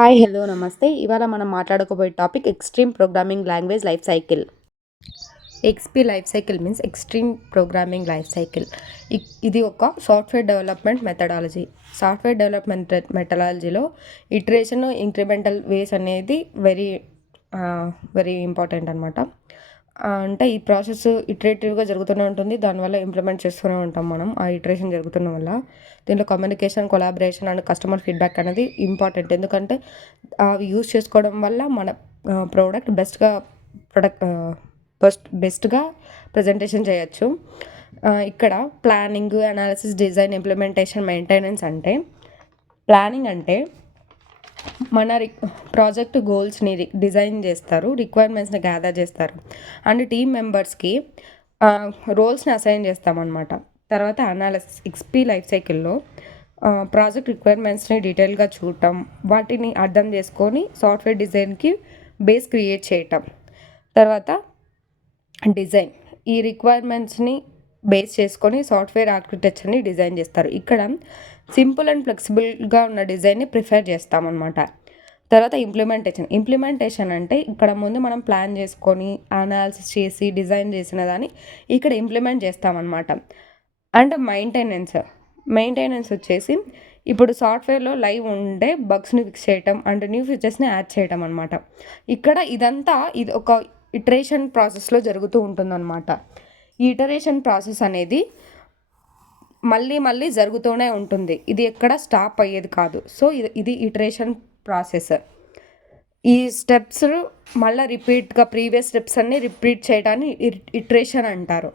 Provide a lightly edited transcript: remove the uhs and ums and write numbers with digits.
Hi hello నమస్తే. ఇవాళ మనం మాట్లాడుకోబోయే topic extreme programming language life cycle. XP life cycle means extreme programming life cycle. ఇది ఒక software development methodology. Software development మెథడాలజీలో ఇటరేషన్ ఇంక్రిమెంటల్ వేస్ అనేది వెరీ ఇంపార్టెంట్ అనమాట. అంటే ఈ ప్రాసెస్ ఇటరేటివ్గా జరుగుతూనే ఉంటుంది. దానివల్ల ఇంప్లిమెంట్ చేస్తూనే ఉంటాం మనం ఆ ఇటరేషన్ జరుగుతున్న వల్ల. దీంట్లో communication, collaboration and customer feedback అనేది ఇంపార్టెంట్. ఎందుకంటే అవి యూజ్ చేసుకోవడం వల్ల మన ప్రోడక్ట్ బెస్ట్గా ప్రజెంటేషన్ చేయొచ్చు. ఇక్కడ planning, analysis, design, implementation, maintenance అంటే ప్లానింగ్ అంటే మన ప్రాజెక్ట్ గోల్స్ని డిజైన్ చేస్తారు, రిక్వైర్మెంట్స్ని గ్యాదర్ చేస్తారు అండ్ టీమ్ మెంబర్స్కి రోల్స్ని అసైన్ చేస్తామన్నమాట. తర్వాత అనాలిసిస్ ఎక్స్పీ లైఫ్ సైకిల్లో ప్రాజెక్ట్ రిక్వైర్మెంట్స్ని డీటెయిల్గా చూడటం, వాటిని అర్థం చేసుకొని సాఫ్ట్వేర్ డిజైన్కి బేస్ క్రియేట్ చేయటం. తర్వాత డిజైన్ ఈ రిక్వైర్మెంట్స్ని బేస్ చేసుకొని సాఫ్ట్వేర్ ఆర్కిటెక్చర్ని డిజైన్ చేస్తారు. ఇక్కడ సింపుల్ అండ్ ఫ్లెక్సిబుల్గా ఉన్న డిజైన్ని ప్రిఫర్ చేస్తామన్నమాట. తర్వాత ఇంప్లిమెంటేషన్ అంటే ఇక్కడ ముందు మనం ప్లాన్ చేసుకొని అనాలిసిస్ చేసి డిజైన్ చేసిన దాన్ని ఇక్కడ ఇంప్లిమెంట్ చేస్తామన్నమాట. అండ్ మెయింటెనెన్స్ వచ్చేసి ఇప్పుడు సాఫ్ట్వేర్లో లైవ్ ఉండే బగ్స్ని ఫిక్స్ చేయటం అండ్ న్యూ ఫీచర్స్ని యాడ్ చేయటం అనమాట. ఇక్కడ ఇది ఒక ఇటరేషన్ ప్రాసెస్లో జరుగుతూ ఉంటుందన్నమాట. ఈ ఇటరేషన్ ప్రాసెస్ అనేది మళ్ళీ జరుగుతూనే ఉంటుంది. ఇది ఎక్కడ స్టాప్ అయ్యేది కాదు. సో ఇది ఇటరేషన్ ప్రాసెస్. ఈ స్టెప్స్ మళ్ళీ ప్రీవియస్ స్టెప్స్ అన్ని రిపీట్ చేయడాన్ని ఇటరేషన్ అంటారు.